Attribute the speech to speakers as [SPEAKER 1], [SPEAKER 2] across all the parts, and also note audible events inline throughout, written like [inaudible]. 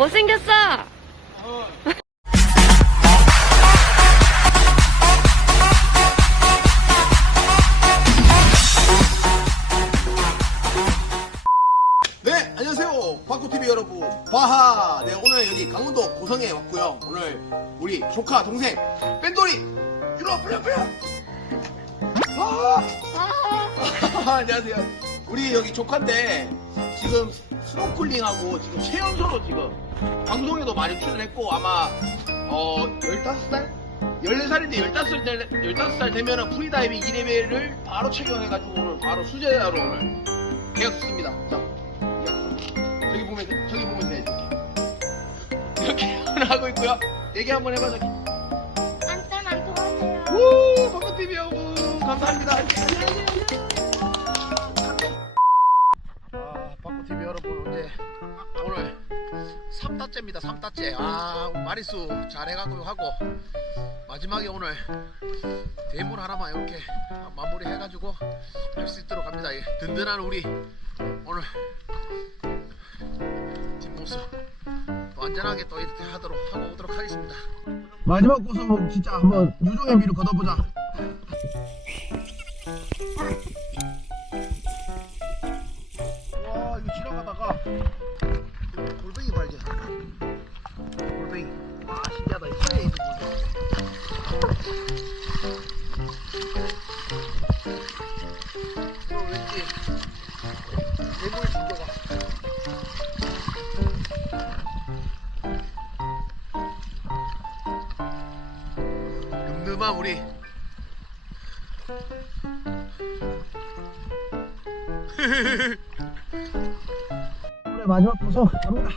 [SPEAKER 1] 못생겼어.
[SPEAKER 2] 네, 안녕하세요. 바코TV 여러분. 바하. 네, 오늘 여기 강원도 고성에 왔고요. 오늘 우리 조카, 동생, 뺀돌이. 와, 빨리 와, 빨리 와. 아, 안녕하세요. 우리 여기 조카인데, 지금 스노클링하고 지금 체연소로 지금 방송에도 많이 출연했고, 아마, 어, 15살? 14살인데 15살, 되, 15살 되면은 프리다이빙 2레벨을 바로 체결해가지고 오늘 바로 수제자로 오늘 계약 씁니다. 자, 저기 보면 저기 보면 돼 이렇게 [laughs] 이렇게 하고 있고요. 얘기 한번 해봐 저기.
[SPEAKER 3] 안전 안 통하세요.
[SPEAKER 2] 우 TV 여러분 감사합니다. 아 3다째입니다 3다째. 아 마리수 잘해가고 하고 마지막에 오늘 대물 하나만 이렇게 마무리 해가지고 할 수 있도록 합니다. 이 든든한 우리 오늘 뒷모습 또 안전하게 또 이렇게 하도록 하고 오도록 하겠습니다. 마지막 고수 진짜 한번 유종의 미로 걷어보자. 와 이거 지나가다가 대물 진조가. 늠름한 우리 [laughs] 오늘 마지막 구성 갑니다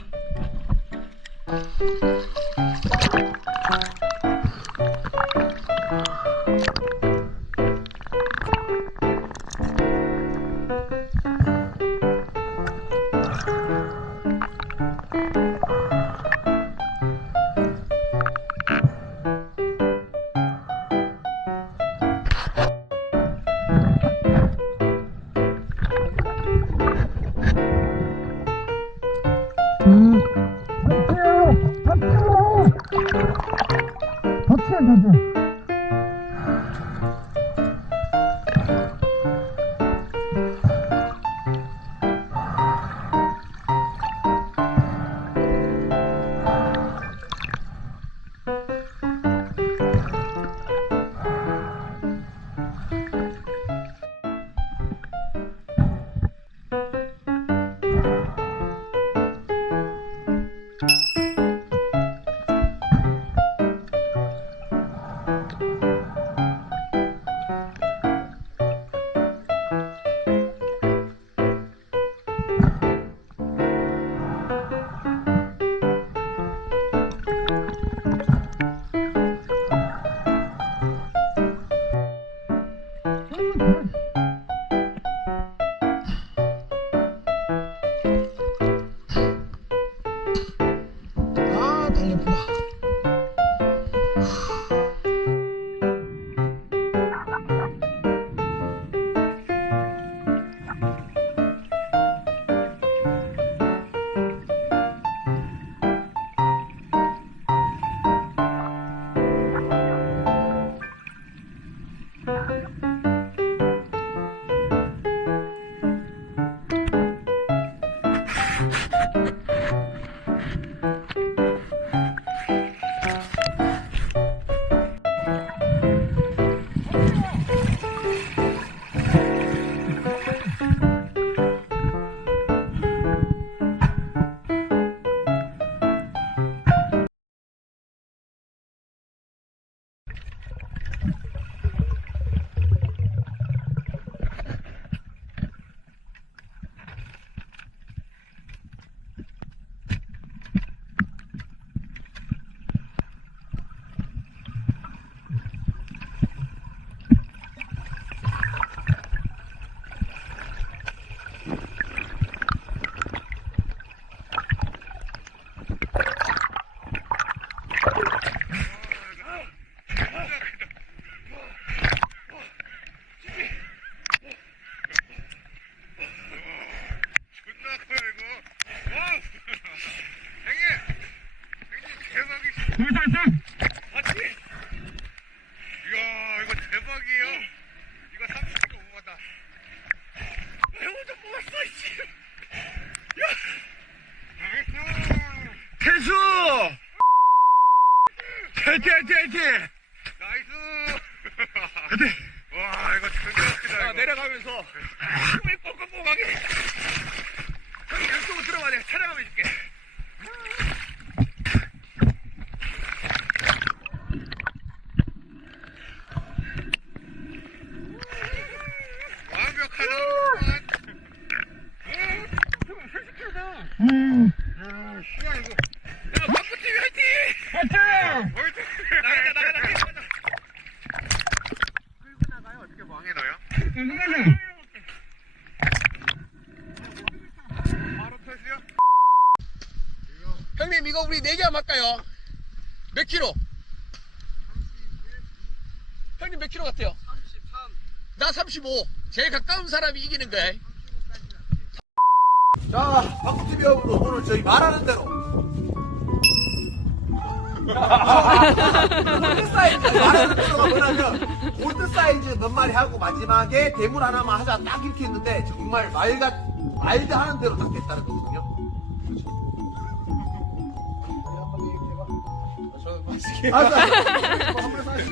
[SPEAKER 2] 나도.
[SPEAKER 4] 화이팅! 나이스! 화이팅! [laughs] 와, 이거 진짜 크다.
[SPEAKER 5] 자, 내려가면서
[SPEAKER 4] 힘을 뻑뻑뻑하게. 형님, 왼쪽으로 들어가. 내가 촬영하면 해줄게. 완벽하다. 음. 야, 이거. 야, 바꾸TV 화이팅! 화이팅! 화이팅! 나가자, 나가자, 나가자. 끌고 나가요? 어떻게
[SPEAKER 5] 형님 이거 우리 네개 한번 할까요? 몇 킬로? 형님 몇 킬로 같아요? 33. 나 35. 제일 가까운 사람이 이기는 거야. 자, 박구TV 여러분 오늘 저희 말하는 대로 [laughs] 골드 사이즈 말하는 대로가 뭐냐면 골드 사이즈 몇 마리 하고 마지막에 대물 하나만 하자 딱 이렇게 했는데 정말 말가 말도 하는 대로 딱 됐다는 거거든요. 아,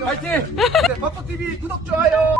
[SPEAKER 5] 파이팅! [laughs] [laughs] 네, 버퍼TV 구독, 좋아요!